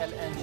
LNG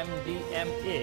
NDMA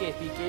KPK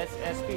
SSP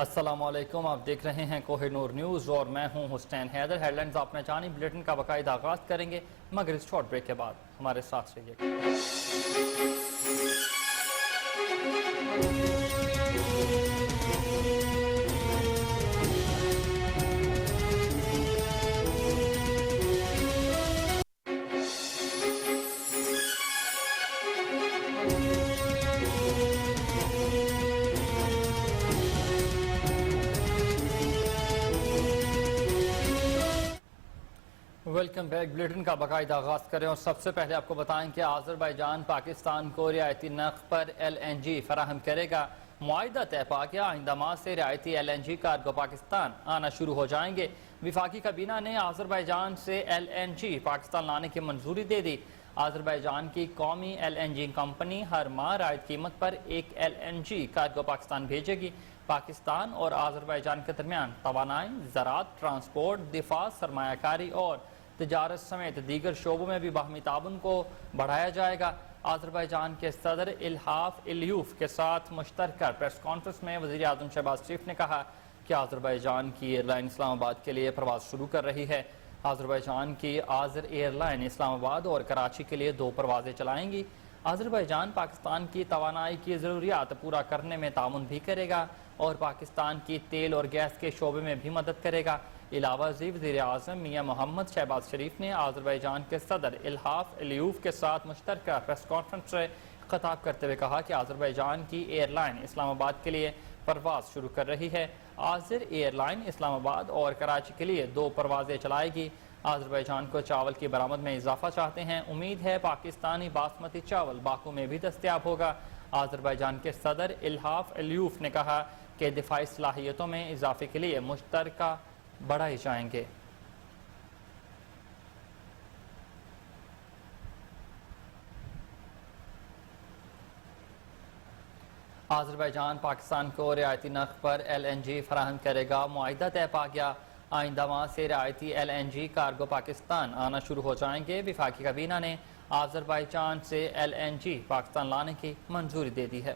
السلام علیکم، آپ دیکھ رہے ہیں کوہ نور نیوز اور میں ہوں حسین حیدر۔ ہیڈ لائنز آپ نے جانی، بلیٹن کا باقاعدہ آغاز کریں گے مگر اس شارٹ بریک کے بعد ہمارے ساتھ رہیے۔ Welcome back. بلیٹن کا باقاعدہ آغاز کریں اور سب سے پہلے آپ کو بتائیں کہ آذربائیجان پاکستان کو رعایتی نرخ پر LNG فراہم کرے گا۔ معاہدہ طے پا گیا، آئندہ ماہ سے رعایتی LNG کارگو پاکستان آنا شروع ہو جائیں گے۔ وفاقی کابینہ نے آذربائیجان سے LNG پاکستان لانے کی منظوری دے دی۔ آذربائیجان کی قومی LNG کمپنی ہر ماہ رائد قیمت پر ایک LNG کارگو پاکستان بھیجے گی۔ پاکستان اور آذربائیجان کے درمیان توانائی، زراعت، ٹرانسپورٹ، دفاع، سرمایہ کاری اور تجارت سمیت دیگر شعبوں میں بھی باہمی تعاون کو بڑھایا جائے گا۔ آذربائیجان کے صدر الحاف الیوف کے ساتھ مشترکہ پریس کانفرنس میں وزیر اعظم شہباز شریف نے کہا کہ آذربائیجان کی ایئر لائن اسلام آباد کے لیے پرواز شروع کر رہی ہے۔ آذربائیجان کی آذر ایئر لائن اسلام آباد اور کراچی کے لیے 2 پروازیں چلائیں گی۔ آذربائیجان پاکستان کی توانائی کی ضروریات پورا کرنے میں تعاون بھی کرے گا اور پاکستان کی تیل اور گیس کے شعبے میں بھی مدد کرے گا۔ علاوہ ازیں وزیر اعظم میاں محمد شہباز شریف نے آذربائیجان کے صدر الحاف الیوف کے ساتھ مشترکہ پریس کانفرنس سے خطاب کرتے ہوئے کہا کہ آذربائیجان کی ایئر لائن اسلام آباد کے لیے پرواز شروع کر رہی ہے۔ آذر ایئر لائن اسلام آباد اور کراچی کے لیے 2 پروازیں چلائے گی۔ آذربائیجان کو چاول کی برآمد میں اضافہ چاہتے ہیں، امید ہے پاکستانی باسمتی چاول باکو میں بھی دستیاب ہوگا۔ آذربائیجان کے صدر الحاف الیوف نے کہا کہ دفاعی صلاحیتوں میں اضافے کے لیے مشترکہ بڑھائے جائیں گے۔ آذربائیجان پاکستان کو رعایتی نرخ پر LNG فراہم کرے گا۔ معاہدہ طے پا گیا، آئندہ ماہ سے رعایتی LNG کارگو پاکستان آنا شروع ہو جائیں گے۔ وفاقی کابینہ نے آذربائیجان سے LNG پاکستان لانے کی منظوری دے دی ہے۔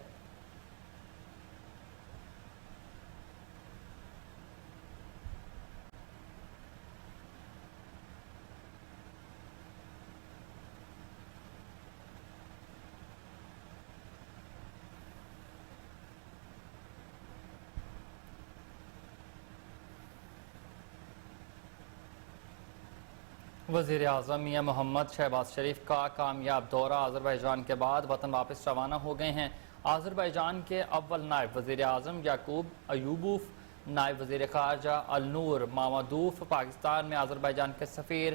وزیر اعظم میاں محمد شہباز شریف کا کامیاب دورہ آذربائیجان کے بعد وطن واپس روانہ ہو گئے ہیں۔ آذربائیجان کے اول نائب وزیر اعظم یعقوب ایوبوف، نائب وزیر خارجہ النور مامادوف، پاکستان میں آذربائیجان کے سفیر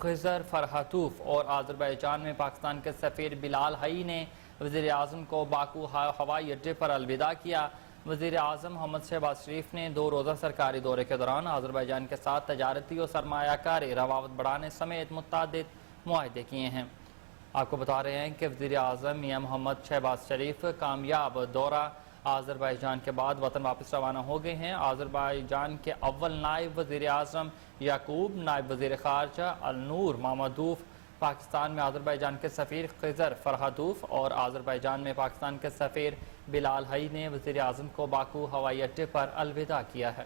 خضر فرحتوف اور آذربائیجان میں پاکستان کے سفیر بلال حی نے وزیر اعظم کو باکو ہوائی اڈے پر الوداع کیا۔ وزیر اعظم محمد شہباز شریف نے 2 روزہ سرکاری دورے کے دوران آذربائیجان کے ساتھ تجارتی اور سرمایہ کاری روابط بڑھانے سمیت متعدد معاہدے کیے ہیں۔ آپ کو بتا رہے ہیں کہ وزیر اعظم میاں محمد شہباز شریف کامیاب دورہ آذربائیجان کے بعد وطن واپس روانہ ہو گئے ہیں۔ آذربائیجان کے اول نائب وزیر اعظم یعقوب، نائب وزیر خارجہ النور مامادوف، پاکستان میں آذربائیجان کے سفیر خضر فرحتوف اور آذربائیجان میں پاکستان کے سفیر بلال حی نے وزیر اعظم کو باکو ہوائی اڈے پر الوداع کیا ہے۔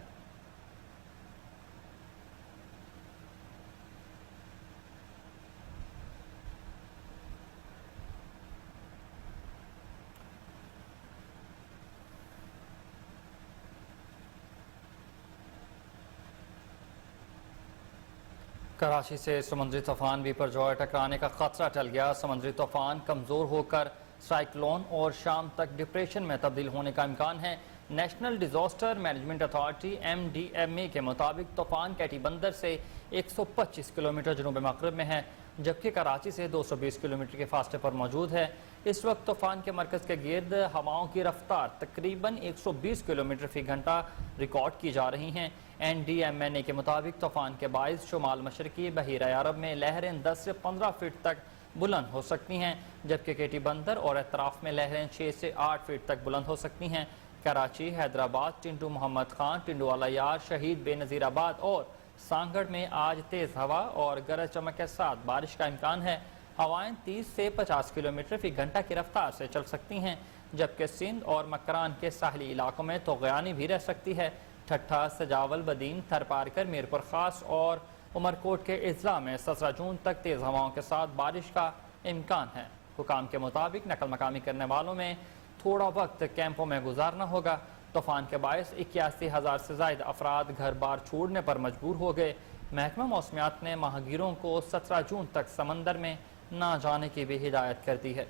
کراچی سے سمندری طوفان ویپر جوائے ٹکرانے کا خطرہ ٹل گیا۔ سمندری طوفان کمزور ہو کر سائیکلون اور شام تک ڈپریشن میں تبدیل ہونے کا امکان ہے۔ National disaster management authority NDMA کے مطابق طوفان کیٹی بندر سے 125 کلومیٹر جنوب مغرب میں ہے، جبکہ کراچی سے 220 کلومیٹر کے فاصلے پر موجود ہے۔ اس وقت طوفان کے مرکز کے گرد ہواؤں کی رفتار تقریباً 120 کلومیٹر فی گھنٹہ ریکارڈ کی جا رہی ہیں۔ NDMA کے مطابق طوفان کے باعث شمال مشرقی بحیرہ عرب میں لہریں 10 سے 15 فٹ تک بلند ہو سکتی ہیں، جبکہ کیٹی بندر اور اطراف میں لہریں 6 سے 8 فٹ تک بلند ہو سکتی ہیں۔ کراچی، حیدرآباد، ٹنڈو محمد خان، ٹنڈو والا یار، شہید بے نظیر آباد اور سانگڑ میں آج تیز ہوا اور گرج چمک کے ساتھ بارش کا امکان ہے۔ ہوائیں 30 سے 50 کلومیٹر فی گھنٹہ کی رفتار سے چل سکتی ہیں، جبکہ سندھ اور مکران کے ساحلی علاقوں میں طغیانی بھی رہ سکتی ہے۔ ٹھٹھا، سجاول، بدین، تھرپارکر، میرپور خاص اور عمرکوٹ کے اضلاع میں 17 جون تک تیز ہواؤں کے ساتھ بارش کا امکان ہے۔ حکام کے مطابق نقل مقامی کرنے والوں میں تھوڑا وقت کیمپوں میں گزارنا ہوگا۔ طوفان کے باعث 81,000 سے زائد افراد گھر بار چھوڑنے پر مجبور ہو گئے۔ محکمہ موسمیات نے ماہی گیروں کو 17 جون تک سمندر میں نہ جانے کی بھی ہدایت کر دی ہے۔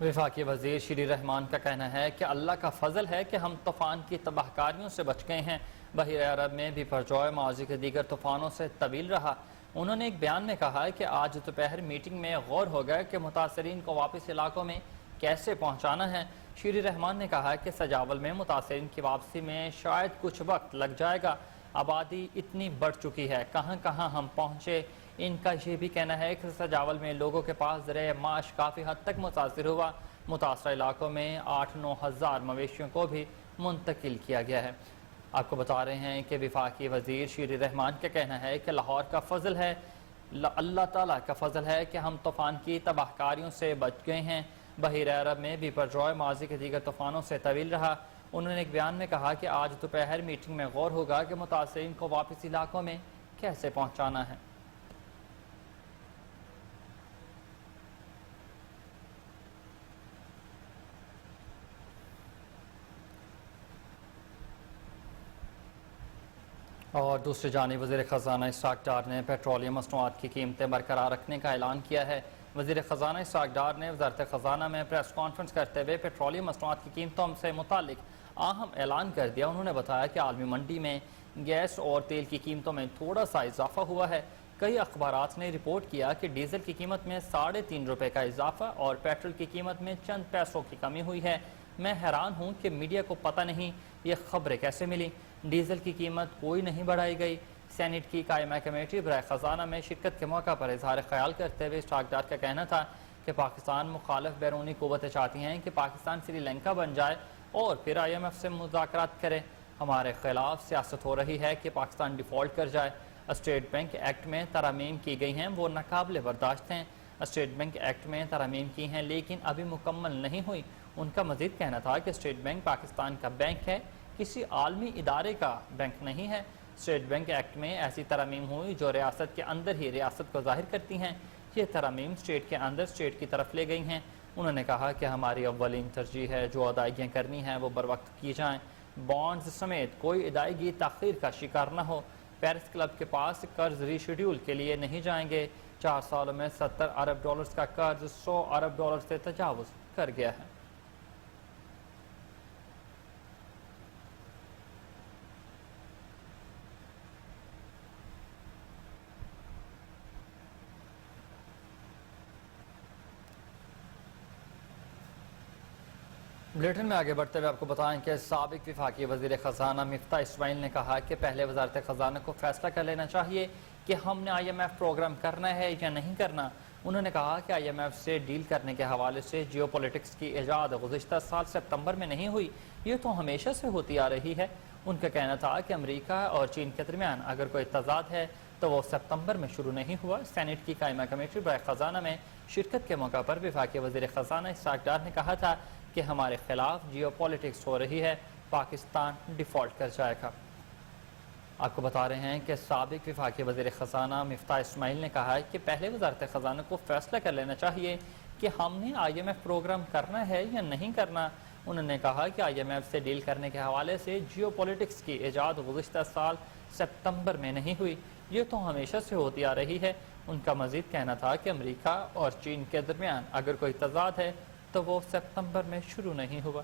وفاقی وزیر شیری رحمان کا کہنا ہے کہ اللہ کا فضل ہے کہ ہم طوفان کی تباہ کاریوں سے بچ گئے ہیں۔ بحیرہ عرب میں بپرجوئے ماضی کے دیگر طوفانوں سے طویل رہا۔ انہوں نے ایک بیان میں کہا کہ آج دوپہر میٹنگ میں غور ہو گیا کہ متاثرین کو واپس علاقوں میں کیسے پہنچانا ہے۔ شیری رحمان نے کہا کہ سجاول میں متاثرین کی واپسی میں شاید کچھ وقت لگ جائے گا۔ آبادی اتنی بڑھ چکی ہے، کہاں کہاں ہم پہنچے۔ ان کا یہ بھی کہنا ہے کہ سجاول میں لوگوں کے پاس ذریعہ معاش کافی حد تک متاثر ہوا۔ متاثرہ علاقوں میں 8-9 ہزار مویشیوں کو بھی منتقل کیا گیا ہے۔ آپ کو بتا رہے ہیں کہ وفاقی وزیر شیری رحمان کا کہنا ہے کہ لاہور کا فضل ہے، اللہ تعالیٰ کا فضل ہے کہ ہم طوفان کی تباہ کاریوں سے بچ گئے ہیں۔ بحیرہ عرب میں بپرجوئے ماضی کے دیگر طوفانوں سے طویل رہا۔ انہوں نے ایک بیان میں کہا کہ آج دوپہر میٹنگ میں غور ہوگا کہ متاثرین کو واپس علاقوں میں کیسے پہنچانا ہے۔ اور دوسری جانب وزیر خزانہ اسحاق ڈار نے پیٹرولیم مصنوعات کی قیمتیں برقرار رکھنے کا اعلان کیا ہے۔ وزیر خزانہ اسحاق ڈار نے وزارت خزانہ میں پریس کانفرنس کرتے ہوئے پیٹرولیم مصنوعات کی قیمتوں سے متعلق اہم اعلان کر دیا۔ انہوں نے بتایا کہ عالمی منڈی میں گیس اور تیل کی قیمتوں میں تھوڑا سا اضافہ ہوا ہے۔ کئی اخبارات نے رپورٹ کیا کہ ڈیزل کی قیمت میں 3.5 روپے کا اضافہ اور پیٹرول کی قیمت میں چند پیسوں کی کمی ہوئی ہے۔ میں حیران ہوں کہ میڈیا کو پتہ نہیں یہ خبریں کیسے ملی۔ ڈیزل کی قیمت کوئی نہیں بڑھائی گئی۔ سینٹ کی قائمہ کمیٹی برائے خزانہ میں شرکت کے موقع پر اظہار خیال کرتے ہوئے اسحاق ڈار کا کہنا تھا کہ پاکستان مخالف بیرونی قوتیں چاہتی ہیں کہ پاکستان سری لنکا بن جائے اور پھر IMF سے مذاکرات کرے۔ ہمارے خلاف سیاست ہو رہی ہے کہ پاکستان ڈیفالٹ کر جائے۔ اسٹیٹ بینک ایکٹ میں ترامیم کی گئی ہیں، وہ ناقابل برداشت ہیں۔ اسٹیٹ بینک ایکٹ میں ترامیم کی ہیں لیکن ابھی مکمل نہیں ہوئی۔ ان کا مزید کہنا تھا کہ اسٹیٹ بینک پاکستان کا بینک ہے، کسی عالمی ادارے کا بینک نہیں ہے۔ اسٹیٹ بینک ایکٹ میں ایسی ترامیم ہوئی جو ریاست کے اندر ہی ریاست کو ظاہر کرتی ہیں۔ یہ ترامیم اسٹیٹ کے اندر اسٹیٹ کی طرف لے گئی ہیں۔ انہوں نے کہا کہ ہماری اولین ترجیح ہے جو ادائیگیاں کرنی ہیں وہ بروقت کی جائیں، بانڈز سمیت کوئی ادائیگی تاخیر کا شکار نہ ہو۔ پیرس کلب کے پاس قرض ری شیڈیول کے لیے نہیں جائیں گے۔ 4 سالوں میں $70 ارب کا قرض $100 ارب سے تجاوز کر گیا ہے۔ بلیٹن میں آگے بڑھتے ہوئے آپ کو بتائیں کہ سابق وفاقی وزیر خزانہ مفتاح اسماعیل نے کہا کہ پہلے وزارت خزانہ کو فیصلہ کر لینا چاہیے کہ ہم نے IMF پروگرام کرنا ہے یا نہیں کرنا۔ انہوں نے کہا کہ IMF سے ڈیل کرنے کے حوالے سے جیو پولیٹکس کی ایجاد گزشتہ سال سپتمبر میں نہیں ہوئی، یہ تو ہمیشہ سے ہوتی آ رہی ہے۔ ان کا کہنا تھا کہ امریکہ اور چین کے درمیان اگر کوئی تضاد ہے تو وہ سپتمبر میں شروع نہیں ہوا۔ سینٹ کی قائمہ کمیٹی برائے خزانہ میں شرکت کے موقع پر وفاقی وزیر خزانہ اسحاق ڈار نے کہا تھا کہ ہمارے خلاف جیو پولیٹکس ہو رہی ہے، پاکستان ڈیفالٹ کر جائے گا۔ آپ کو بتا رہے ہیں کہ سابق وفاقی وزیر خزانہ مفتاح اسماعیل نے کہا ہے کہ پہلے وزارت خزانہ کو فیصلہ کر لینا چاہیے کہ ہم نے IMF پروگرام کرنا ہے یا نہیں کرنا۔ انہوں نے کہا کہ IMF سے ڈیل کرنے کے حوالے سے جیو پولیٹکس کی ایجاد گزشتہ سال سپتمبر میں نہیں ہوئی، یہ تو ہمیشہ سے ہوتی آ رہی ہے۔ ان کا مزید کہنا تھا کہ امریکہ اور چین کے درمیان اگر کوئی تضاد ہے تو وہ سپتمبر میں شروع نہیں ہوا۔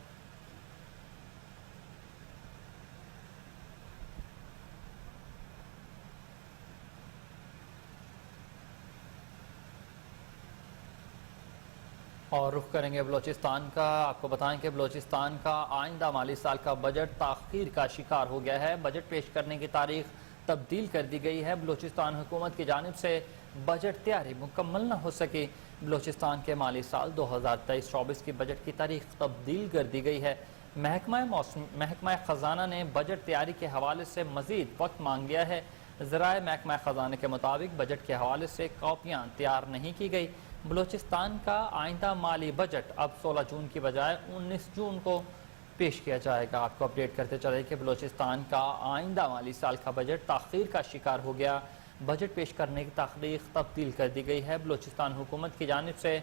اور رخ کریں گے بلوچستان کا۔ آپ کو بتائیں کہ بلوچستان کا آئندہ مالی سال کا بجٹ تاخیر کا شکار ہو گیا ہے۔ بجٹ پیش کرنے کی تاریخ تبدیل کر دی گئی ہے۔ بلوچستان حکومت کی جانب سے بجٹ تیاری مکمل نہ ہو سکی۔ بلوچستان کے مالی سال 2023-24 کی بجٹ کی تاریخ تبدیل کر دی گئی ہے۔ محکمہ خزانہ نے بجٹ تیاری کے حوالے سے مزید وقت مانگ لیا ہے۔ ذرائع محکمہ خزانہ کے مطابق بجٹ کے حوالے سے کاپیاں تیار نہیں کی گئی۔ بلوچستان کا آئندہ مالی بجٹ اب 16 جون کی بجائے 19 جون کو پیش کیا جائے گا۔ آپ کو اپڈیٹ کرتے چلے کہ بلوچستان کا آئندہ مالی سال کا بجٹ تاخیر کا شکار ہو گیا۔ بجٹ پیش کرنے کی تاریخ تبدیل کر دی گئی ہے۔ بلوچستان حکومت کی جانب سے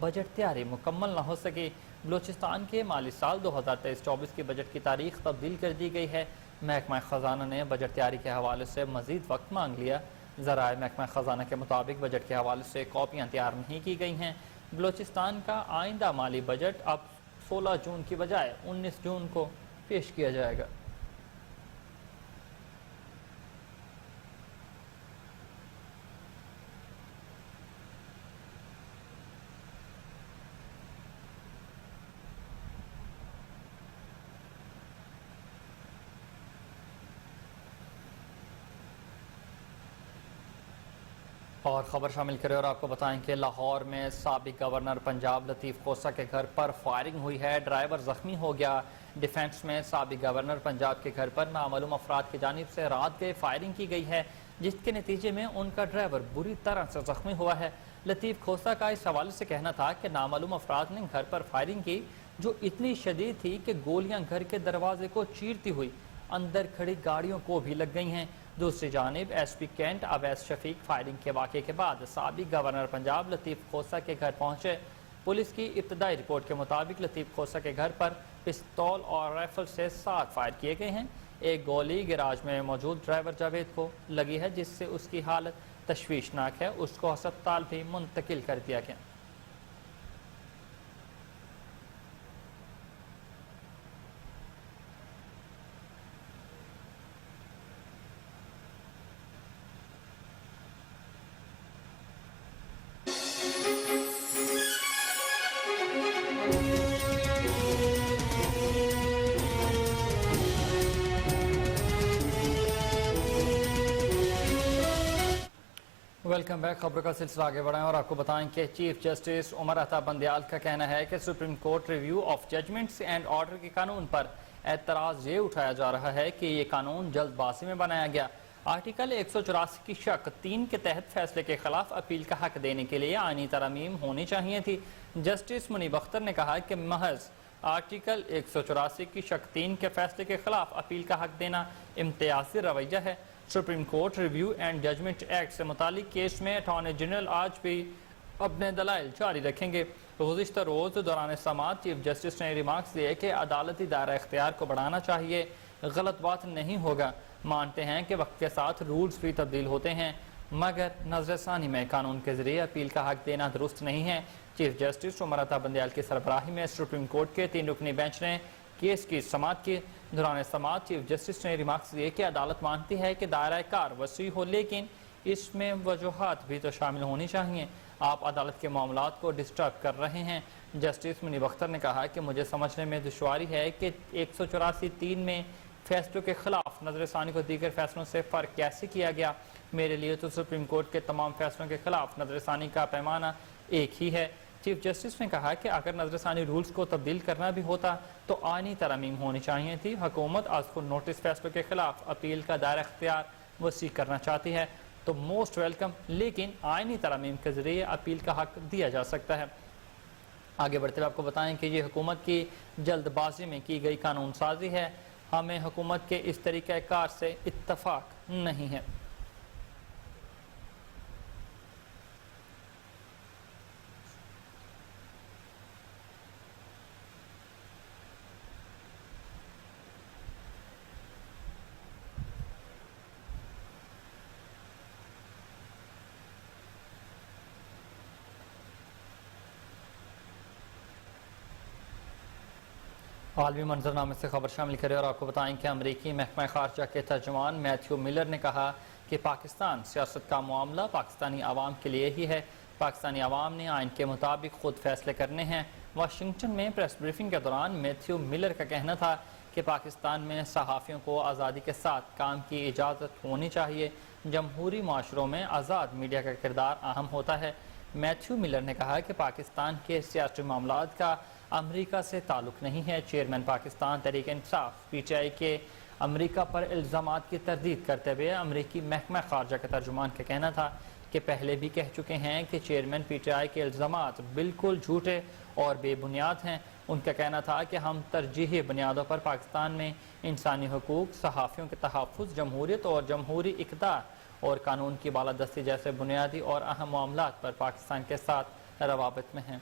بجٹ تیاری مکمل نہ ہو سکی۔ بلوچستان کے مالی سال 2023-24 کی بجٹ کی تاریخ تبدیل کر دی گئی ہے۔ محکمہ خزانہ نے بجٹ تیاری کے حوالے سے مزید وقت مانگ لیا۔ ذرائع محکمہ خزانہ کے مطابق بجٹ کے حوالے سے کاپیاں تیار نہیں کی گئی ہیں۔ بلوچستان کا آئندہ مالی بجٹ اب 16 جون کی بجائے 19 جون کو پیش کیا جائے گا۔ اور خبر شامل کریں اور آپ کو بتائیں کہ لاہور میں سابق گورنر پنجاب لطیف کھوسہ کے گھر پر فائرنگ ہوئی ہے۔ ڈرائیور زخمی ہو گیا۔ ڈیفنس میں سابق گورنر پنجاب کے گھر پر نامعلوم افراد کی جانب سے رات گئے فائرنگ کی گئی ہے، جس کے نتیجے میں ان کا ڈرائیور بری طرح سے زخمی ہوا ہے۔ لطیف کھوسہ کا اس حوالے سے کہنا تھا کہ نامعلوم افراد نے گھر پر فائرنگ کی جو اتنی شدید تھی کہ گولیاں گھر کے دروازے کو چیرتی ہوئی اندر کھڑی گاڑیوں کو بھی لگ گئی ہیں۔ دوسری جانب ایس پی کینٹ اویس شفیق فائرنگ کے واقعے کے بعد سابق گورنر پنجاب لطیف کھوسہ کے گھر پہنچے۔ پولیس کی ابتدائی رپورٹ کے مطابق لطیف کھوسہ کے گھر پر پستول اور رائفل سے 7 فائر کیے گئے ہیں۔ ایک گولی گراج میں موجود ڈرائیور جاوید کو لگی ہے، جس سے اس کی حالت تشویشناک ہے۔ اس کو ہسپتال بھی منتقل کر دیا گیا۔ Welcome back. خبروں کا سلسلہ آگے بڑھائیں اور آپ کو بتائیں کہ چیف جسٹس عمر عطا بندیال کا کہنا ہے کہ supreme court review of judgments and order کے قانون پر اعتراض یہ اٹھایا جا رہا ہے کہ یہ قانون جلد بازی میں بنایا گیا۔ آرٹیکل 184 کی شق 3 کے تحت فیصلے کے خلاف اپیل کا حق دینے کے لیے آئینی ترامیم ہونی چاہیے تھی۔ جسٹس منیب اختر نے کہا کہ محض آرٹیکل 184 کی شق 3 کے فیصلے کے خلاف اپیل کا حق دینا امتیازی رویہ ہے۔ Supreme court review and judgment act سے متعلق کیس میں اٹارنی جنرل آج بھی اپنے دلائل جاری رکھیں گے۔ گزشتہ روز دوران سماعت چیف جسٹس نے ریمارکس دیے کہ عدالتی دائرہ اختیار کو بڑھانا چاہیے، غلط بات نہیں ہوگا۔ مانتے ہیں کہ وقت کے ساتھ رولز بھی تبدیل ہوتے ہیں، مگر نظر ثانی میں قانون کے ذریعے اپیل کا حق دینا درست نہیں ہے۔ چیف جسٹس عمر عطا بندیال کی سربراہی میں سپریم کورٹ کے 3 رکنی بینچ نے کیس کی سماعت کی۔ دوران سماعت چیف جسٹس نے ریمارکس دیے کہ عدالت مانتی ہے کہ دائرہ کار وسیع ہو، لیکن اس میں وجوہات بھی تو شامل ہونی چاہیے۔ آپ عدالت کے معاملات کو ڈسٹرب کر رہے ہیں۔ جسٹس منیب اختر نے کہا کہ مجھے سمجھنے میں دشواری ہے کہ 184(3) میں فیصلوں کے خلاف نظر ثانی کو دیگر فیصلوں سے فرق کیسے کیا گیا۔ میرے لیے تو سپریم کورٹ کے تمام فیصلوں کے خلاف نظر ثانی کا پیمانہ ایک ہی ہے۔ چیف جسٹس نے کہا کہ اگر نظر ثانی رولز کو تبدیل کرنا بھی ہوتا تو آئینی ترامیم ہونی چاہیے تھی۔ حکومت از خود نوٹس فیصلوں کے خلاف اپیل کا دائرہ اختیار وسیع کرنا چاہتی ہے تو موسٹ ویلکم، لیکن آئینی ترامیم کے ذریعے اپیل کا حق دیا جا سکتا ہے۔ آگے بڑھتے ہوئے آپ کو بتائیں کہ یہ حکومت کی جلد بازی میں کی گئی قانون سازی ہے۔ ہمیں حکومت کے اس طریقہ کار سے اتفاق نہیں ہے۔ عالمی منظرنامے سے خبر شامل کریں اور آپ کو بتائیں کہ امریکی محکمہ خارجہ کے ترجمان میتھیو ملر نے کہا کہ پاکستان سیاست کا معاملہ پاکستانی عوام کے لیے ہی ہے۔ پاکستانی عوام نے آئین کے مطابق خود فیصلے کرنے ہیں۔ واشنگٹن میں پریس بریفنگ کے دوران میتھیو ملر کا کہنا تھا کہ پاکستان میں صحافیوں کو آزادی کے ساتھ کام کی اجازت ہونی چاہیے۔ جمہوری معاشروں میں آزاد میڈیا کا کردار اہم ہوتا ہے۔ میتھیو ملر نے کہا کہ پاکستان کے سیاسی معاملات کا امریکہ سے تعلق نہیں ہے۔ Chairman Pakistan Tehreek Insaf P T I کے امریکہ پر الزامات کی تردید کرتے ہوئے امریکی محکمہ خارجہ کے ترجمان کا کہنا تھا کہ پہلے بھی کہہ چکے ہیں کہ چیئرمین پی ٹی آئی کے الزامات بالکل جھوٹے اور بے بنیاد ہیں۔ ان کا کہنا تھا کہ ہم ترجیحی بنیادوں پر پاکستان میں انسانی حقوق، صحافیوں کے تحفظ، جمہوریت اور جمہوری اقدار اور قانون کی بالادستی جیسے بنیادی اور اہم معاملات پر پاکستان کے ساتھ روابط میں ہیں۔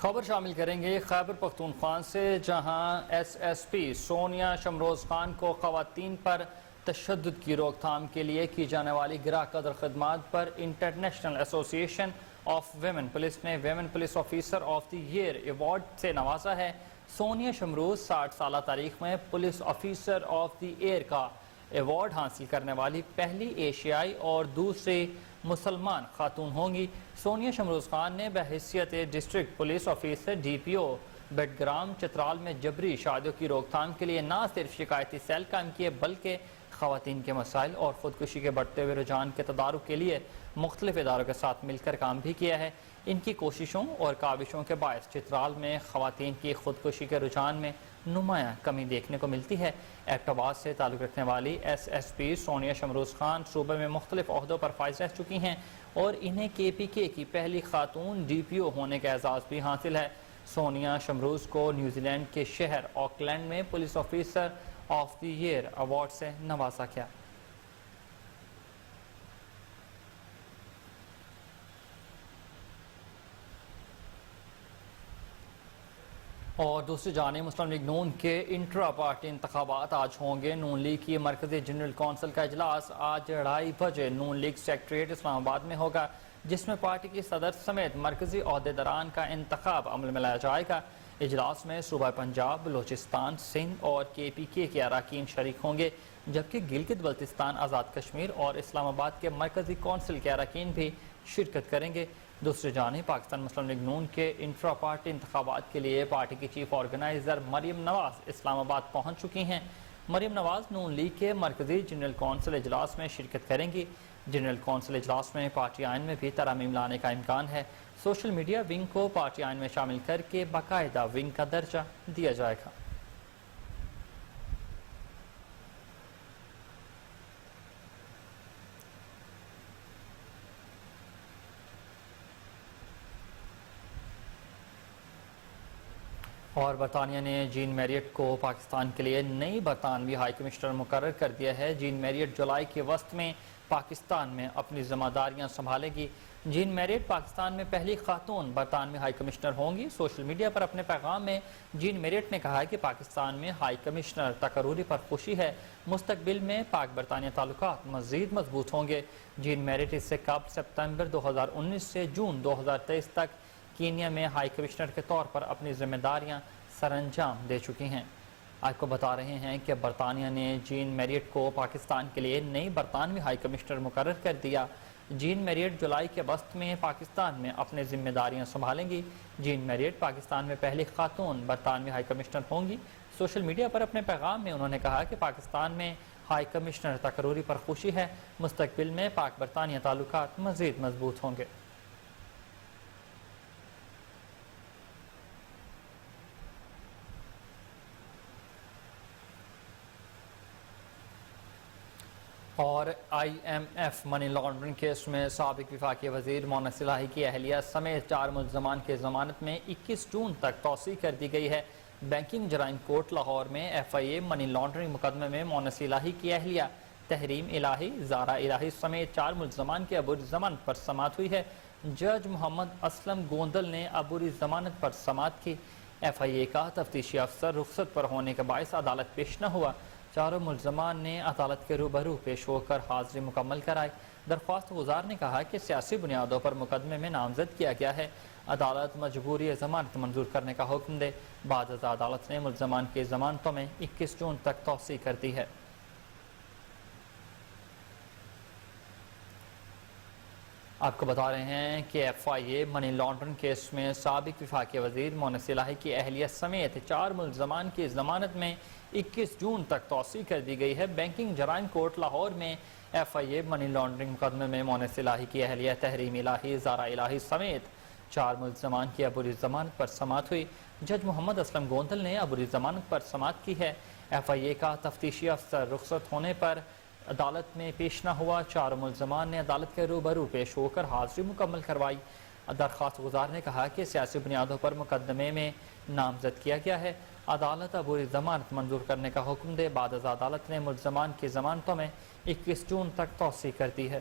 خبر شامل کریں گے خیبر پختونخوا سے، جہاں S S P Sonia Shamroz Khan کو خواتین پر تشدد کی روک تھام کے لیے کی جانے والی گراں قدر خدمات پر international association of women police نے women police officer of the year award سے نوازا ہے۔ سونیا شمروز 60 سالہ تاریخ میں police officer of the year کا ایوارڈ حاصل کرنے والی پہلی ایشیائی اور دوسری مسلمان خاتون ہوں گی۔ سونیا شمروز خان نے بحیثیت district police officer D P O Battagram Chitral میں جبری شادیوں کی روک تھام کے لیے نہ صرف شکایتی سیل قائم کیے بلکہ خواتین کے مسائل اور خودکشی کے بڑھتے ہوئے رجحان کے تدارک کے لیے مختلف اداروں کے ساتھ مل کر کام بھی کیا ہے۔ ان کی کوششوں اور کاوشوں کے باعث چترال میں خواتین کی خودکشی کے رجحان میں نمایاں کمی دیکھنے کو ملتی ہے۔ ایبٹ آباد سے تعلق رکھنے والی S S P Sonia Shamroz Khan صوبے میں مختلف عہدوں پر فائز رہ چکی ہیں اور انہیں کے پی کے کی پہلی خاتون ڈی پی او ہونے کا اعزاز بھی حاصل ہے۔ سونیا شمروز کو نیوزی لینڈ کے شہر آکلینڈ میں police officer of the year award سے نوازا گیا۔ اور دوسری جانب مسلم لیگ نون کے انٹرا پارٹی انتخابات آج ہوں گے۔ نون لیگ کی مرکزی جنرل کونسل کا اجلاس آج 2:30 بجے نون لیگ سیکریٹریٹ اسلام آباد میں ہوگا، جس میں پارٹی کی صدر سمیت مرکزی عہدیداران کا انتخاب عمل میں لایا جائے گا۔ اجلاس میں صوبہ پنجاب، بلوچستان، سندھ اور کے پی کے اراکین شریک ہوں گے، جبکہ گلگت بلتستان، آزاد کشمیر اور اسلام آباد کے مرکزی کونسل کے اراکین بھی شرکت کریں گے۔ دوسری جانب پاکستان مسلم لیگ نون کے انٹرا پارٹی انتخابات کے لیے پارٹی کی چیف آرگنائزر مریم نواز اسلام آباد پہنچ چکی ہیں۔ مریم نواز نون لیگ کے مرکزی جنرل کونسل اجلاس میں شرکت کریں گی۔ جنرل کونسل اجلاس میں پارٹی آئین میں بھی ترامیم لانے کا امکان ہے۔ سوشل میڈیا ونگ کو پارٹی آئین میں شامل کر کے باقاعدہ ونگ کا درجہ دیا جائے گا۔ اور برطانیہ نے جین میریٹ کو پاکستان کے لیے نئی برطانوی ہائی کمشنر مقرر کر دیا ہے۔ جین میریٹ جولائی کے وسط میں پاکستان میں اپنی ذمہ داریاں سنبھالے گی۔ جین میریٹ پاکستان میں پہلی خاتون برطانوی ہائی کمشنر ہوں گی۔ سوشل میڈیا پر اپنے پیغام میں جین میریٹ نے کہا کہ پاکستان میں ہائی کمشنر تقرری پر خوشی ہے۔ مستقبل میں پاک برطانیہ تعلقات مزید مضبوط ہوں گے۔ جین میریٹ اس سے قبل سپتمبر 2019 سے جون 2023 تک کینیا میں ہائی کمشنر کے طور پر اپنی ذمہ داریاں سر انجام دے چکی ہیں۔ آپ کو بتا رہے ہیں کہ برطانیہ نے جین میریٹ کو پاکستان کے لیے نئی برطانوی ہائی کمشنر مقرر کر دیا۔ جین میریٹ جولائی کے وسط میں پاکستان میں اپنی ذمہ داریاں سنبھالیں گی۔ جین میریٹ پاکستان میں پہلی خاتون برطانوی ہائی کمشنر ہوں گی۔ سوشل میڈیا پر اپنے پیغام میں انہوں نے کہا کہ پاکستان میں ہائی کمشنر تقرری پر خوشی ہے۔ مستقبل میں پاک برطانیہ تعلقات مزید مضبوط ہوں گے۔ اور I M F money laundering case میں سابق وفاقی وزیر مونس الہی کی اہلیہ سمیت 4 ملزمان کی ضمانت میں 21 جون تک توسیع کر دی گئی ہے۔ بینکنگ جرائم کورٹ لاہور میں ایف آئی اے منی لانڈرنگ مقدمے میں مونس الہی کی اہلیہ تحریم الہی، زارا الہی سمیت 4 ملزمان کی عبوری ضمانت پر سماعت ہوئی ہے۔ جج محمد اسلم گوندل نے عبوری ضمانت پر سماعت کی۔ ایف آئی اے کا تفتیشی افسر رخصت پر ہونے کے باعث عدالت پیش نہ ہوا۔ چاروں ملزمان نے عدالت کے روبرو پیش ہو کر حاضری مکمل کرائی۔ درخواست گزار نے کہا کہ سیاسی بنیادوں پر مقدمے میں نامزد کیا گیا ہے، عدالت مجبوری ضمانت منظور کرنے کا حکم دے۔ بعد ازاں عدالت نے ملزمان کی ضمانتوں میں 21 جون تک توسیع کر دی ہے۔ آپ کو بتا رہے ہیں کہ ایف آئی اے منی لانڈرنگ کیس میں سابق وفاقی وزیر مونس الہی کی اہلیہ سمیت 4 ملزمان کی ضمانت میں 21 جون تک توسیع کر دی گئی ہے۔ بینکنگ جرائم کورٹ لاہور میں ایف آئی اے منی لانڈرنگ مقدمے میں مونس الہی کی اہلیہ تحریم الہی، زارا الہی سمیت 4 ملزمان کی عبوری ضمانت پر سماعت ہوئی۔ جج محمد اسلم گوندل نے عبوری ضمانت پر سماعت کی ہے۔ ایف آئی اے کا تفتیشی افسر رخصت ہونے پر عدالت میں پیش نہ ہوا۔ 4 ملزمان نے عدالت کے روبرو پیش ہو کر حاضری مکمل کروائی۔ درخواست گزار نے کہا کہ سیاسی بنیادوں پر مقدمے میں نامزد کیا گیا ہے، عدالت عبوری ضمانت منظور کرنے کا حکم دے۔ بعد از عدالت نے ملزمان کی ضمانتوں میں 21 جون تک توسیع کر دی ہے۔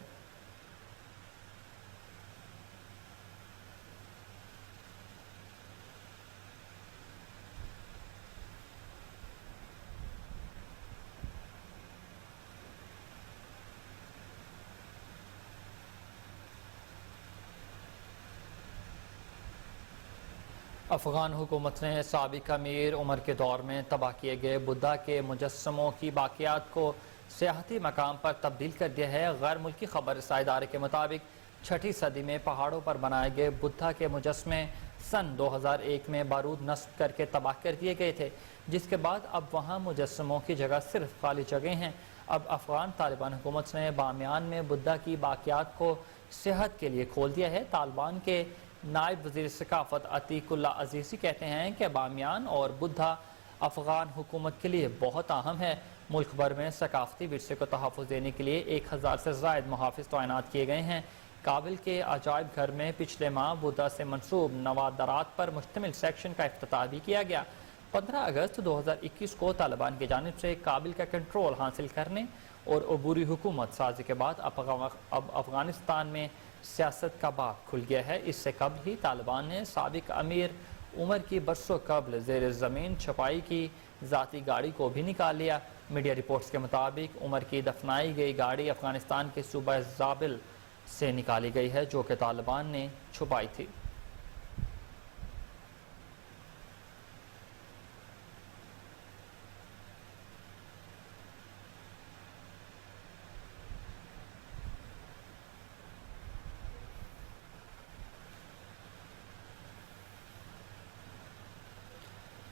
افغان حکومت نے سابق امیر عمر کے دور میں تباہ کیے گئے بدھا کے مجسموں کی باقیات کو سیاحتی مقام پر تبدیل کر دیا ہے۔ غیر ملکی خبر رساں ادارے کے مطابق 6 صدی میں پہاڑوں پر بنائے گئے بدھا کے مجسمے سن 2001 میں بارود نصب کر کے تباہ کر دیے گئے تھے، جس کے بعد اب وہاں مجسموں کی جگہ صرف خالی جگہیں ہیں۔ اب افغان طالبان حکومت نے بامیان میں بدھا کی باقیات کو سیاحت کے لیے کھول دیا ہے۔ طالبان کے نائب وزیر ثقافت عتیق اللہ عزیزی کہتے ہیں کہ بامیان اور بدھا افغان حکومت کے لیے بہت اہم ہے۔ ملک بھر میں ثقافتی ورثے کو تحفظ دینے کے لیے 1000 سے زائد محافظ تعینات کیے گئے ہیں۔ کابل کے عجائب گھر میں پچھلے ماہ بدھا سے منسوب نوادرات پر مشتمل سیکشن کا افتتاح بھی کیا گیا۔ 15 اگست 2021 کو طالبان کی جانب سے کابل کا کنٹرول حاصل کرنے اور عبوری حکومت سازی کے بعد اب افغانستان میں سیاست کا باب کھل گیا ہے۔ اس سے قبل ہی طالبان نے سابق امیر عمر کی برسوں قبل زیر زمین چھپائی کی ذاتی گاڑی کو بھی نکال لیا۔ میڈیا رپورٹس کے مطابق عمر کی دفنائی گئی گاڑی افغانستان کے صوبہ زابل سے نکالی گئی ہے، جو کہ طالبان نے چھپائی تھی۔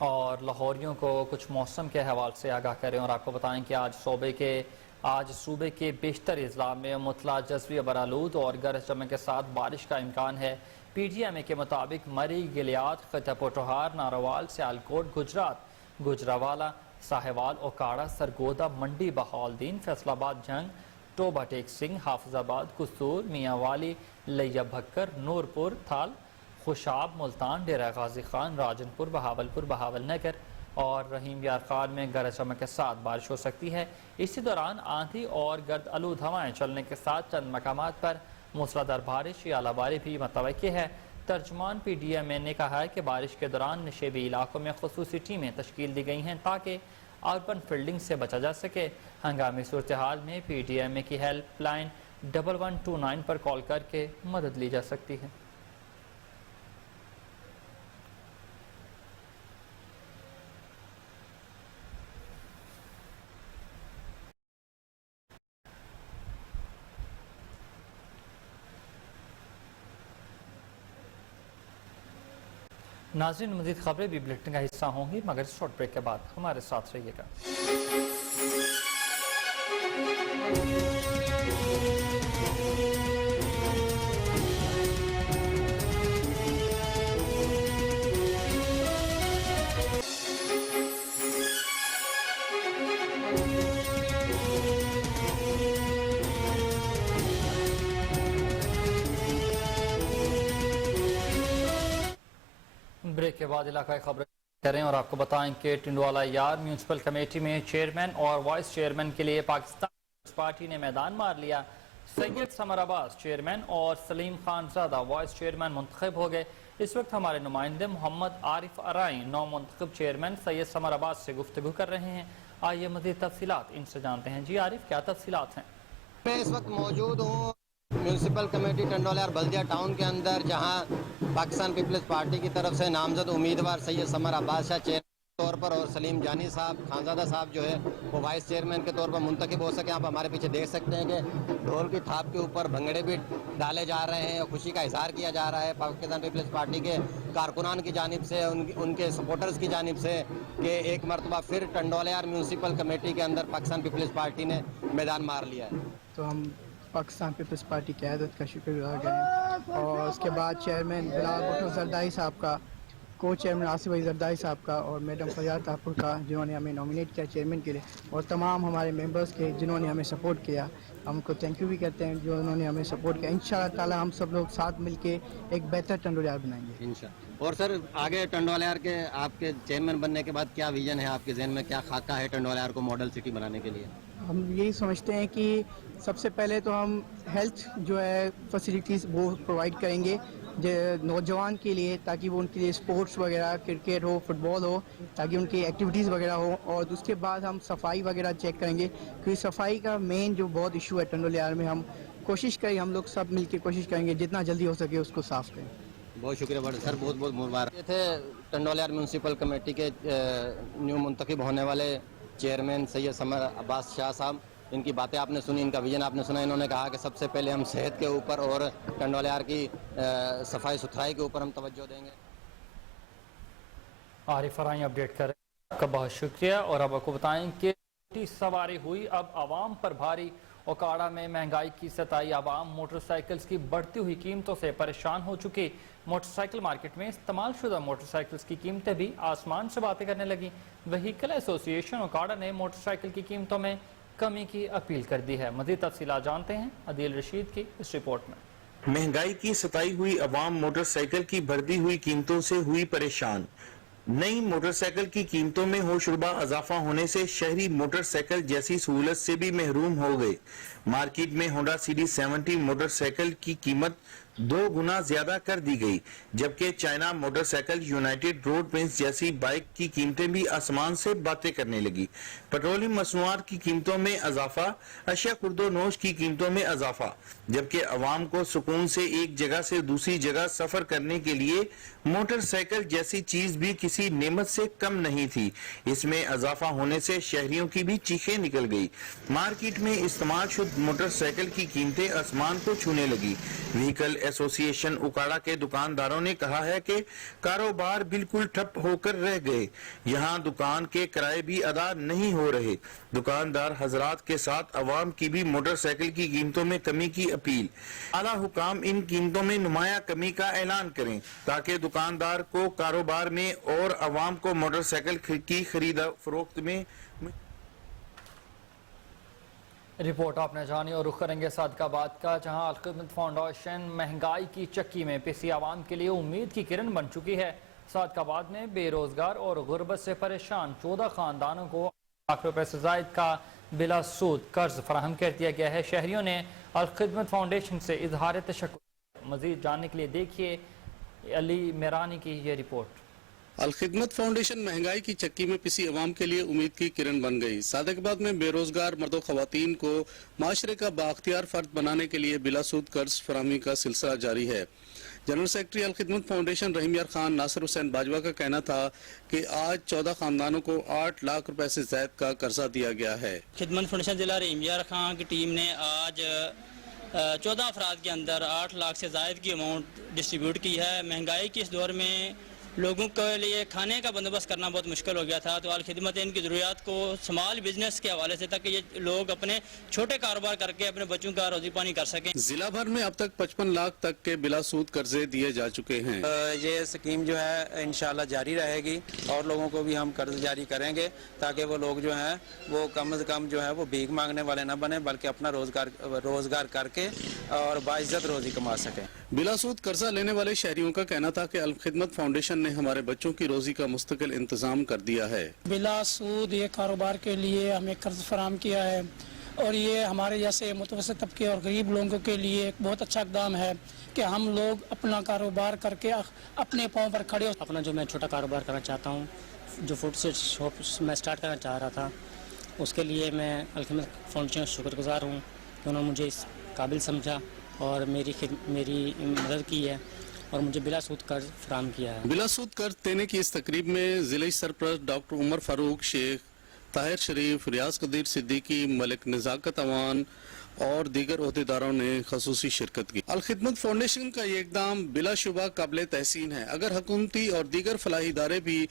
اور لاہوریوں کو کچھ موسم کے حوالے سے آگاہ کریں اور آپ کو بتائیں کہ آج صوبے کے بیشتر اضلاع میں مطلع جزوی برآلود اور گرج چمک کے ساتھ بارش کا امکان ہے۔ پی ٹی ایم اے کے مطابق مری، گلیات، خطہ پوٹھوہار، ناروال، سیالکوٹ، گجرات، گجراوالا، ساہیوال، اوکاڑا، سرگودا، منڈی، بہاولدین، فیصل آباد، جنگ، ٹوبہ ٹیک سنگھ، حافظ آباد، قصور، میاں والی، لیا بھکر، نورپور، تھال، خوشاب، ملتان، ڈیرہ غازی خان، راجن پور، بہاولپور، بہاول نگر اور رحیم یار خان میں گرج چمک کے ساتھ بارش ہو سکتی ہے۔ اسی دوران آندھی اور گرد آلود ہوائیں چلنے کے ساتھ چند مقامات پر موسلادھار بارش یا اعلی باری بھی متوقع ہے۔ ترجمان پی ڈی ایم اے نے کہا ہے کہ بارش کے دوران نشیبی علاقوں میں خصوصی ٹیمیں تشکیل دی گئی ہیں تاکہ اربن فیلڈنگ سے بچا جا سکے۔ ہنگامی صورتحال میں پی ڈی ایم اے کی ہیلپ لائن 1129 پر کال کر کے مدد لی جا سکتی ہے۔ ناظرین، مزید خبریں بھی بلیٹن کا حصہ ہوں گی، مگر شارٹ بریک کے بعد ہمارے ساتھ رہیے گا۔ بریک کے بعد علاقائی خبریں کریں اور آپ کو بتائیں کہ ٹنڈوالا یار میونسپل کمیٹی میں چیئرمین اور وائس چیئرمین کے لیے پاکستان پیپلز پارٹی نے میدان مار لیا۔ سید سمر عباس چیئرمین اور سلیم خان زادہ وائس چیئرمین منتخب ہو گئے۔ اس وقت ہمارے نمائندے محمد عارف ارائیں نو منتخب چیئرمین سید سمر عباس سے گفتگو کر رہے ہیں. آئیے مزید تفصیلات ان سے جانتے ہیں. جی عارف، کیا تفصیلات ہیں؟ میں اس وقت موجود ہوں میونسپل کمیٹی ٹنڈولیار بلدیہ ٹاؤن کے اندر، جہاں پاکستان پیپلز پارٹی کی طرف سے نامزد امیدوار سید سمر عباس شاہ چیئرمین کے طور پر اور سلیم جانی صاحب خانزادہ صاحب جو ہے وہ وائس چیئرمین کے طور پر منتخب ہو سکے. آپ ہمارے پیچھے دیکھ سکتے ہیں کہ ڈھول کی تھاپ کے اوپر بھنگڑے بھی ڈالے جا رہے ہیں اور خوشی کا اظہار کیا جا رہا ہے پاکستان پیپلز پارٹی کے کارکنان کی جانب سے، ان کے سپورٹرز کی جانب سے، کہ ایک مرتبہ پھر ٹنڈولیار میونسپل کمیٹی کے اندر پاکستان پیپلز پارٹی نے میدان مار لیا ہے. تو ہم پاکستان پیپلز پارٹی قیادت کا شکر گزار ہیں، اور اس کے بعد چیئرمین بلال بھٹو زرداری صاحب کا، کو چیئرمین آصف علی زرداری صاحب کا، اور میڈم فریاد طاہر کا جنہوں نے ہمیں نامینیٹ کیا چیئرمین کے لیے، اور تمام ہمارے ممبرز کے جنہوں نے ہمیں سپورٹ کیا. ہم کو تھینک یو بھی کرتے ہیں جو انہوں نے ہمیں سپورٹ کیا. انشاءاللہ تعالی ہم سب لوگ ساتھ مل کے ایک بہتر ٹنڈولیار بنائیں گے انشاءاللہ. اور سر، آگے ٹنڈولیار کے آپ کے چیئرمین بننے کے بعد کیا ویژن ہے آپ کے ذہن میں؟ کیا خاکہ ہے ٹنڈولیار کو ماڈل سٹی بنانے کے لیے؟ ہم یہی سمجھتے ہیں کہ سب سے پہلے تو ہم ہیلتھ جو ہے فیسلٹیز وہ پرووائڈ کریں گے نوجوان کے لیے، تاکہ وہ ان کے لیے اسپورٹس وغیرہ، کرکٹ ہو، فٹ بال ہو، تاکہ ان کی ایکٹیویٹیز وغیرہ ہو. اور اس کے بعد ہم صفائی وغیرہ چیک کریں گے، کیونکہ صفائی کا مین جو بہت ایشو ہے ٹنڈولیار میں. ہم کوشش کریں، ہم لوگ سب مل کے کوشش کریں گے جتنا جلدی ہو سکے اس کو صاف کریں. بہت شکریہ بڑا سر، بہت بہت مبارک. یہ تھے ٹنڈولیار میونسپل کمیٹی کے نیو منتخب ہونے والے چیئرمین سید سمر عباس شاہ صاحب. ان کی باتیں آپ نے سنی، ان کا ویژن آپ نے سنا. انہوں نے کہا کہ سب سے پہلے ہم صحت کے اوپر اور ٹنڈولیار کی صفائی ستھرائی کے اوپر ہم توجہ دیں گے. عارف ارائیں اپڈیٹ کر رہے ہیں، آپ کا بہت شکریہ. اور اب آپ کو بتائیں کہ سواری ہوئی اب عوام پر بھاری. اوکاڑا میں مہنگائی کی ستائی عوام موٹر سائیکلز کی بڑھتی ہوئی قیمتوں سے پریشان ہو چکی. موٹر سائیکل مارکیٹ میں استعمال شدہ موٹر سائیکلز کی قیمتیں بھی آسمان سے باتیں کرنے لگی. وہیکل ایسوسی ایشن اوکاڑا نے موٹر سائیکل کی قیمتوں میں کمی کی اپیل کر دی ہے. مزید تفصیلات جانتے ہیں عدیل رشید کی اس رپورٹ میں. مہنگائی کی ستائی ہوئی عوام موٹر سائیکل کی بڑھتی ہوئی قیمتوں سے ہوئی پریشان. نئی موٹر سائیکل کی قیمتوں میں ہوشربا اضافہ ہونے سے شہری موٹر سائیکل جیسی سہولت سے بھی محروم ہو گئے. مارکیٹ میں ہونڈا CD70 موٹر سائیکل کی قیمت 2 گنا زیادہ کر دی گئی، جبکہ China motor cycle United road prince جیسی بائک کی قیمتیں بھی آسمان سے باتیں کرنے لگی. پیٹرولیم مصنوعات کی قیمتوں میں اضافہ، اشیاء خورد و نوش کی قیمتوں میں اضافہ، جبکہ عوام کو سکون سے ایک جگہ سے دوسری جگہ سفر کرنے کے لیے موٹر سائیکل جیسی چیز بھی کسی نعمت سے کم نہیں تھی. اس میں اضافہ ہونے سے شہریوں کی بھی چیخیں نکل گئی. مارکیٹ میں استعمال شدہ موٹر سائیکل کی قیمتیں آسمان کو چھونے لگی. وہیکل ایسوسی ایشن اوکاڑا کے دکانداروں نے کہا ہے کہ کاروبار بالکل ٹھپ ہو کر رہ گئے. یہاں دکان کے کرائے بھی ادا نہیں ہو رہے. دکاندار حضرات کے ساتھ عوام کی بھی موٹر سائیکل کی قیمتوں میں کمی کی اپیل. اعلیٰ حکام ان قیمتوں میں نمایاں کمی کا اعلان کریں تاکہ دکاندار کو کاروبار میں اور عوام کو موٹر سائیکل کی خرید و فروخت میں. رپورٹ آپ نے جانی اور رخ کریں گے صادق آباد کا، جہاں الخدمت فاؤنڈیشن مہنگائی کی چکی میں پسی عوام کے لیے امید کی کرن بن چکی ہے. صادق آباد میں بے روزگار اور غربت سے پریشان 14 خاندانوں کو لاکھ روپے سے زائد کا بلا سود قرض فراہم کر دیا گیا ہے. شہریوں نے الخدمت فاؤنڈیشن سے اظہار تشکر. مزید جاننے کے لیے دیکھیے علی میرانی کی یہ رپورٹ. الخدمت فاؤنڈیشن مہنگائی کی چکی میں پسی عوام کے لیے امید کی کرن بن گئی. صادق آباد میں بے روزگار مرد و خواتین کو معاشرے کا بااختیار فرد بنانے کے لیے بلا سود قرض فراہمی کا سلسلہ جاری ہے. جنرل سیکرٹری الخدمت فاؤنڈیشن رحیم یار خان ناصر حسین باجوہ کا کہنا تھا کہ آج 14 خاندانوں کو 8 لاکھ روپے سے زائد کا قرضہ دیا گیا ہے. خدمت فاؤنڈیشن ضلع رحیم یار خان کی ٹیم نے آج 14 افراد کے اندر 8 لاکھ سے زائد کی اماؤنٹ ڈسٹریبیوٹ کی ہے. مہنگائی کے اس دور میں لوگوں کے لیے کھانے کا بندوبست کرنا بہت مشکل ہو گیا تھا، تو الخدمت ان کی ضروریات کو اسمال بزنس کے حوالے سے تک کہ یہ لوگ اپنے چھوٹے کاروبار کر کے اپنے بچوں کا روزی پانی کر سکیں. ضلع بھر میں اب تک 55 لاکھ تک کے بلا سود قرضے دیے جا چکے ہیں. یہ اسکیم جو ہے انشاءاللہ جاری رہے گی اور لوگوں کو بھی ہم قرض جاری کریں گے تاکہ وہ لوگ جو ہیں وہ کم از کم جو ہے وہ بھیک مانگنے والے نہ بنے بلکہ اپنا روزگار کر کے اور باعزت روزی کما سکیں. بلا سود قرضہ لینے والے شہریوں کا کہنا تھا کہ الخدمت فاؤنڈیشن نے ہمارے بچوں کی روزی کا مستقل انتظام کر دیا ہے. بلا سود یہ کاروبار کے لیے ہمیں قرض فراہم کیا ہے. اور یہ ہمارے جیسے متوسط طبقے اور غریب لوگوں کے لیے ایک بہت اچھا اقدام ہے کہ ہم لوگ اپنا کاروبار کر کے اپنے پاؤں پر کھڑے ہو. اپنا جو میں چھوٹا کاروبار کرنا چاہتا ہوں, جو فوڈ شاپ میں سٹارٹ کرنا چاہ رہا تھا, اس کے لیے میں الخدمت فاؤنڈیشن کا شکر گزار ہوں کہ انہوں نے مجھے اس قابل سمجھا اور میری مدد کی ہے اور مجھے بلا سود قرض فراہم کیا ہے. بلا سود قرض دینے کی اس تقریب میں ضلعی سرپرست ڈاکٹر عمر فاروق, شیخ طاہر شریف, ریاض قدیر صدیقی, ملک نزاکت اوان اور دیگر عہدیداروں نے خصوصی شرکت کی. الخدمت فاؤنڈیشن کا یہ اقدام بلا شبہ قابل تحسین ہے. اگر حکومتی اور دیگر فلاحی ادارے بھی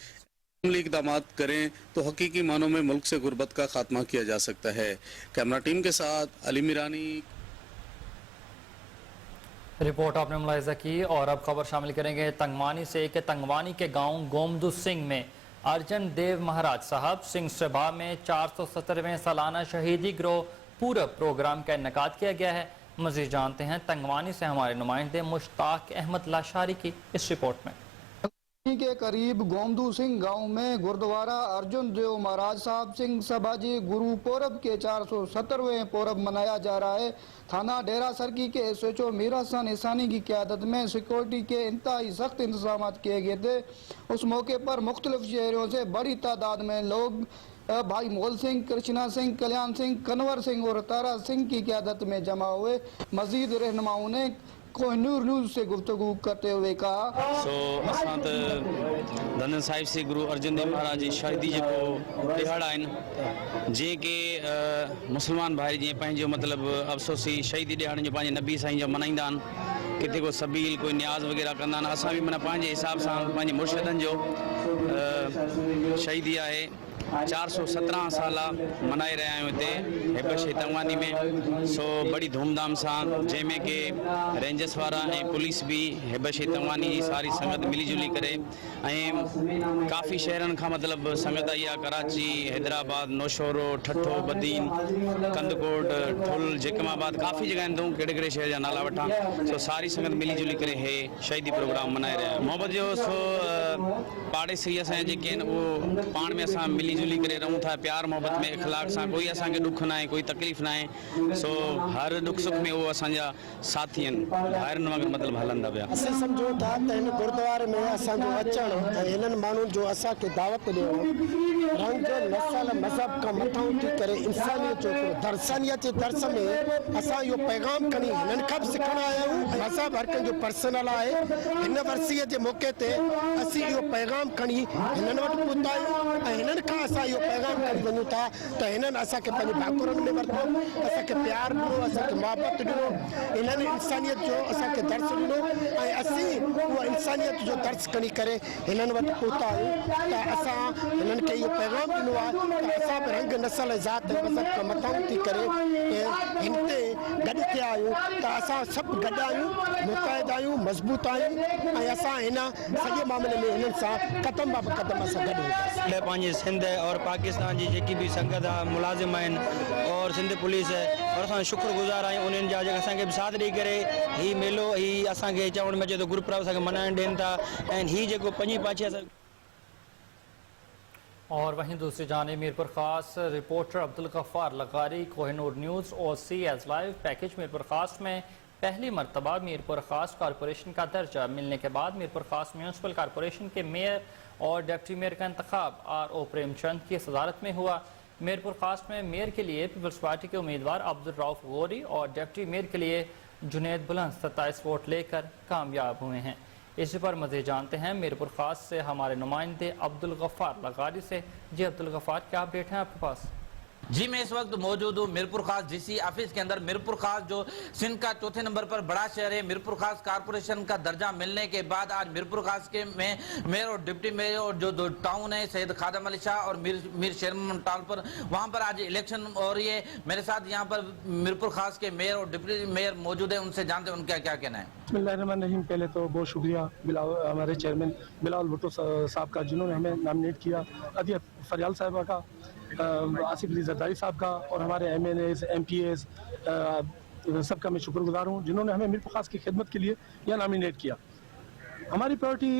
عملی اقدامات کریں تو حقیقی معنوں میں ملک سے غربت کا خاتمہ کیا جا سکتا ہے. کیمرہ ٹیم کے ساتھ علی میرانی. رپورٹ آپ نے ملاحظہ کی اور اب خبر شامل کریں گے تنگوانی سے کہ تنگوانی کے گاؤں گومدو سنگھ میں ارجن دیو مہاراج صاحب سنگھ سبھا میں 470ویں سالانہ شہیدی گروہ پورب پروگرام کا انعقاد کیا گیا ہے. مزید جانتے ہیں تنگوانی سے ہمارے نمائندے مشتاق احمد لاشاری کی اس رپورٹ میں. کے قریب گومدو سنگھ گاؤں میں گردوارہ ارجن دیو مہاراج صاحب سنگھ سبھا جی گرو پورب کے 470ویں پورب منایا جا رہا ہے. تھانہ ڈیرہ سرکی کے ایس ایچ او میر حسن احسانی کی قیادت میں سیکورٹی کے انتہائی سخت انتظامات کیے گئے تھے. اس موقع پر مختلف شہروں سے بڑی تعداد میں لوگ بھائی مول سنگھ, کرشنا سنگھ, کلیان سنگھ, کنور سنگھ اور تارا سنگھ کی قیادت میں جمع ہوئے. مزید رہنماؤں نے کوہ نور نیوز سے گفتگو کرتے ہوئے کہا اساں دندن صاحب سے گرو ارجن دیو مہاراج جی شہیدی جو دہاڑا آئین جے کہ مسلمان بھائی جی پنجو مطلب افسوسی شہیدی دہاڑن جو پانچ نبی سائیں جو منائیندہ آن کتے کو سبیل کوئی نیاز وغیرہ کندہ آن اساں بھی منا پانچے حساب سے پانچے مرشدن جو شہیدی آئے 417 سالہ منائے رہے ہیں ہوتے ہبش تنگوانی میں. سو بڑی دھوم دھام سان جے میں کہ رینجرس وارا پولیس بھی ہبش تنگوانی جی ساری سنگت ملی جلی کرے کافی شہرن کا مطلب سنگت آئی کراچی, حیدرآباد, نوشورو, ٹھٹھو, بدین, کندکوٹ, ٹھل, جیکم آباد کافی جگہ دوں کڑے کڑے شہر جا نالا وٹھا. سو ساری سنگت ملی جلی کرے ہے شہیدی پروگرام منائے رہے ہیں. محبت جو سو پاڑے سی اساں جے وہ پان میں اساں ملی جلی کرے رہوں تھا پیار محبت میں اخلاق سان کوئی اساں کے دکھ نہ ہے کوئی تکلیف نہ ہے. سو ہر دکھ سکھ میں وہ اساں جا ساتھی ہیں ظاہر نہ مطلب ہلندا پیا. اساں سمجھو تھا تے ان گردوارے میں اساں جو اچن انن مانو جو اساں کے دعوت ڈیو رنگ نسل مذہب کا مٹھا اٹھی کرے انسانیت جو درسانیت کے درس میں اساں یہ پیغام کنی انن کب سکھنا آیا ہوں مذہب ہر کن جو پرسنل ہے ان ورسی کے موقع تے اسی یہ پیغام کنی انن وٹ پوتا انن کا اساں یہ پیغام کنی ونو تھا تے انن اساں کے پنج باکرن میں ورتو اساں کے پیار ڈو اساں کے محبت ڈو انن انسانیت جو اساں کے درس ڈو اے اسی وہ انسانیت جو درس کنی کرے انن وٹ پوتا تا اساں انن کے یہ پیغام ڈنو ہے اساں رنگ نسل ذات مذہب کا متاؤ تھی کرے ہنتے گڈ تھے آیو تا اساں سب گڈ آیو متحد آیو مضبوط آیو اے اساں ہنا سجے معاملے میں انن سا قدم با قدم اساں گڈ ہو پانچ سندھ اور پاکستان جی جی بھی سنگت ملازم ہیں اور سندھ پولیس ہے اور اساں شکر گزار آئیں انہوں جا اساں کے ساتھ ڈی کرے ہی میلو ہی اساں کے چون میں جو گرپراو اساں کے منائن دین تھا اینڈ ہی جو پنجی پانچے. اور وہیں دوسری جانب میرپور خاص رپورٹر عبدالغفار لغاری کوہ نور نیوز اور سی ایز لائیو پیکج میرپور خاص میں پہلی مرتبہ میرپور خاص کارپوریشن کا درجہ ملنے کے بعد میرپور خاص میونسپل کارپوریشن کے میئر اور ڈپٹی میئر کا انتخاب آر او پریم چند کی صدارت میں ہوا. میرپور خاص میں میئر کے لیے پیپلز پارٹی کے امیدوار عبدالرؤف غوری اور ڈپٹی میئر کے لیے جنید بلند 27 ووٹ لے کر کامیاب ہوئے ہیں. اسی پر مزید جانتے ہیں میرپور خاص سے ہمارے نمائندے عبدالغفار لغاری سے. جی عبدالغفار کیا اپڈیٹ ہیں آپ کے پاس؟ جی میں اس وقت موجود ہوں میرپور خاص ڈی سی آفس کے اندر. میرپور خاص جو سندھ کا چوتھے نمبر پر بڑا شہر ہے, میرپور خاص کارپوریشن کا درجہ ملنے کے بعد آج میرپور خاص کے میں میئر اور ڈپٹی میئر اور جو دو ٹاؤن ہے سید خادم علی شاہ اور میر شیرمن ٹاؤن پر وہاں پر آج الیکشن ہو رہی ہے. میرے ساتھ یہاں پر میرپور خاص کے میئر اور ڈپٹی میئر موجود ہیں, ان سے جانتے ہیں ان کا کیا کہنا ہے. بسم اللہ الرحمن الرحیم. پہلے تو بہت شکریہ ہمارے چیئرمین بلاول بھٹو صاحب کا جنہوں نے ہمیں نامنیٹ کیا, عدیہ فریال صاحبہ کا, آصف علی زرداری صاحب کا اور ہمارے M N As M P As سب کا میں شکر گزار ہوں جنہوں نے ہمیں میرپور خاص کی خدمت کے لیے یہ نامنیٹ کیا. ہماری پرائرٹی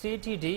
CTD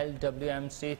LWMC